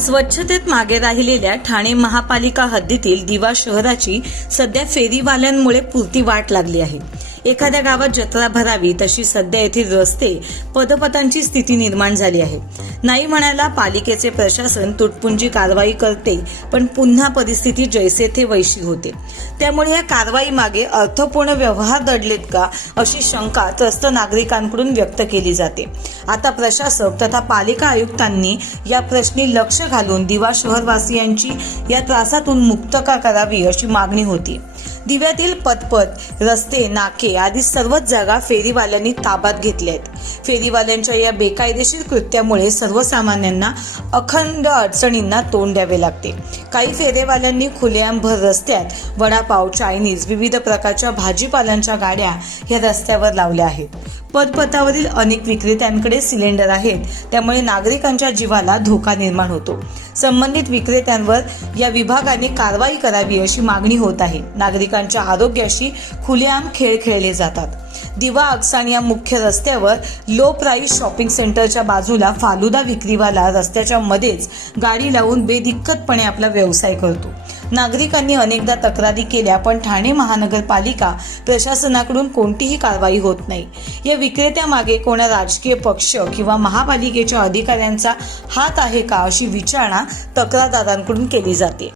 स्वच्छतेत मागे राहिलेल्या ठाणे महापालिका हद्दीतील दिवा शहराची सध्या फेरीवाल्यांमुळे पुरती वाट लागली आहे. एखाद्या गावात जत्रा भरावी तशी सध्या येथील रस्ते पदपथांची स्थिती निर्माण झाली आहे. नाही म्हणायला पालिकेचे प्रशासन तुटपुंजी कारवाई करते पण पुन्हा परिस्थिती जैसे थे वैशी होते. त्यामुळे या कारवाई मागे अर्थपूर्ण व्यवहार दडलेत का अशी शंका त्रस्त नागरिकांकडून व्यक्त केली जाते. आता प्रशासक तथा पालिका आयुक्तांनी या प्रश्नी लक्ष घालून दिवा शहरवासियांची या त्रासातून मुक्तता करावी अशी मागणी होती. दिव्यातील पतपत रस्ते नाके आदी सर्वच जागा फेरीवाल्यांनी ताब्यात घेतल्या आहेत फेरीवाल्यांच्या या बेकायदेशीर कृत्यामुळे सर्वसामान्यांना अखंड अडचणींना तोंड द्यावे लागते. काही फेरीवाल्यांनी खुलेआमभर रस्त्यात वडापाव चायनीज विविध प्रकारच्या भाजीपाल्यांच्या गाड्या या रस्त्यावर लावल्या आहेत. पदपथावरील अनेक विक्रेत्यांकडे सिलेंडर आहेत त्यामुळे नागरिकांच्या जीवाला धोका निर्माण होतो. संबंधित विक्रेत्यांवर या विभागाने कारवाई करावी अशी मागणी होत आहे. नागरिकांच्या आरोग्याशी खुलेआम खेळ खेळले जातात. दिवा अक्सान या मुख्य रस्त्यावर लो प्राईस शॉपिंग सेंटरच्या बाजूला फालुदा विक्रीवाला रस्त्याच्या मध्येच गाडी लावून बेदिक्कतपणे आपला व्यवसाय करतो. नागरिकांनी अनेकदा तक्रारी केल्या पण ठाणे महानगरपालिका प्रशासनाकडून कोणतीही कारवाई होत नाही. या विक्रेत्यामागे कोणा राजकीय पक्ष किंवा महापालिकेच्या अधिकाऱ्यांचा हात आहे का अशी विचारणा तक्रारदारांकडून केली जाते.